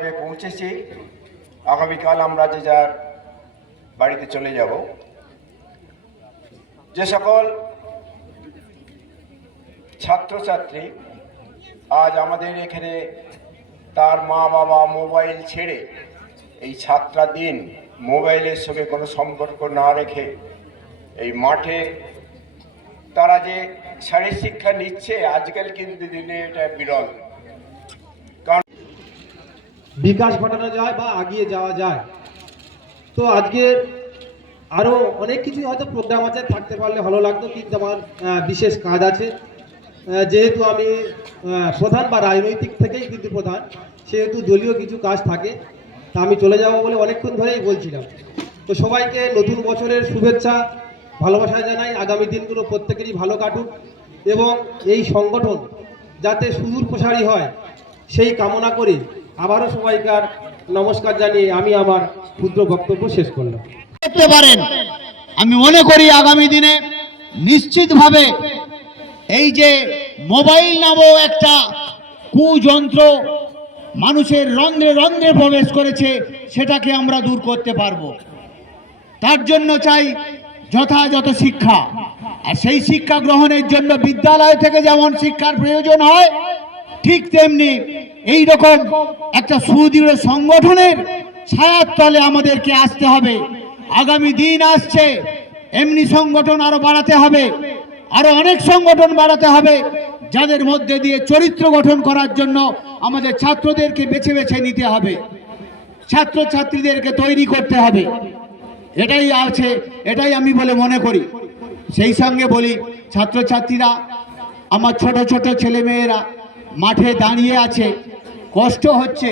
ফাইভে পৌঁছেছি। আগামীকাল আমরা যে যার বাড়িতে চলে যাব। যে সকল ছাত্রছাত্রী আজ আমাদের এখানে তার মা বাবা মোবাইল ছেড়ে এই ছাত্রা দিন মোবাইলের সঙ্গে কোনো সম্পর্ক না রেখে এই মাঠে তারা যে শারীর শিক্ষা নিচ্ছে আজকাল কিন্তু দিনে এটা বিরল। বিকাশ ঘটানো যায় বা আগিয়ে যাওয়া যায়। তো আজকে আরও অনেক কিছুই হয়তো প্রোগ্রাম আছে, থাকতে পারলে ভালো লাগতো, কিন্তু আমার বিশেষ কাজ আছে। যেহেতু আমি প্রধান বা রাজনৈতিক থেকেই কিন্তু প্রধান, সেহেতু দলীয় কিছু কাজ থাকে, তা আমি চলে যাব বলে অনেকক্ষণ ধরেই বলছিলাম। তো সবাইকে নতুন বছরের শুভেচ্ছা, ভালোবাসা জানাই, আগামী দিনগুলো প্রত্যেকেরই ভালো কাটুক এবং এই সংগঠন যাতে সুদূর প্রসারী হয়, সেই কামনা করে আবারও সবাইকার নমস্কার জানিয়ে আমি আমার ক্ষুদ্র বক্তব্য শেষ করলাম। করতে পারেন, আমি মনে করি আগামী দিনে নিশ্চিতভাবে এই যে মোবাইল নামও একটা কুযন্ত্র মানুষের রন্ধ্রে রন্ধ্রে প্রবেশ করেছে, সেটাকে আমরা দূর করতে পারব। তার জন্য চাই যথাযথ শিক্ষা। আর সেই শিক্ষা গ্রহণের জন্য বিদ্যালয় থেকে যেমন শিক্ষার প্রয়োজন হয়, ঠিক তেমনি এই রকম একটা সুদৃঢ় সংগঠনের ছায়ার তলে আমাদেরকে আসতে হবে। আগামী দিন আসছে, এমনি সংগঠন আরও বাড়াতে হবে, আরও অনেক সংগঠন বাড়াতে হবে, যাদের মধ্যে দিয়ে চরিত্র গঠন করার জন্য আমাদের ছাত্রদেরকে বেছে বেছে নিতে হবে। ছাত্রছাত্রীদেরকে তৈরি করতে হবে। এটাই আছে, এটাই আমি বলে মনে করি। সেই সঙ্গে বলি, ছাত্রছাত্রীরা, আমার ছোট ছোট ছেলেমেয়েরা মাঠে দাঁড়িয়ে আছে কষ্ট হচ্ছে।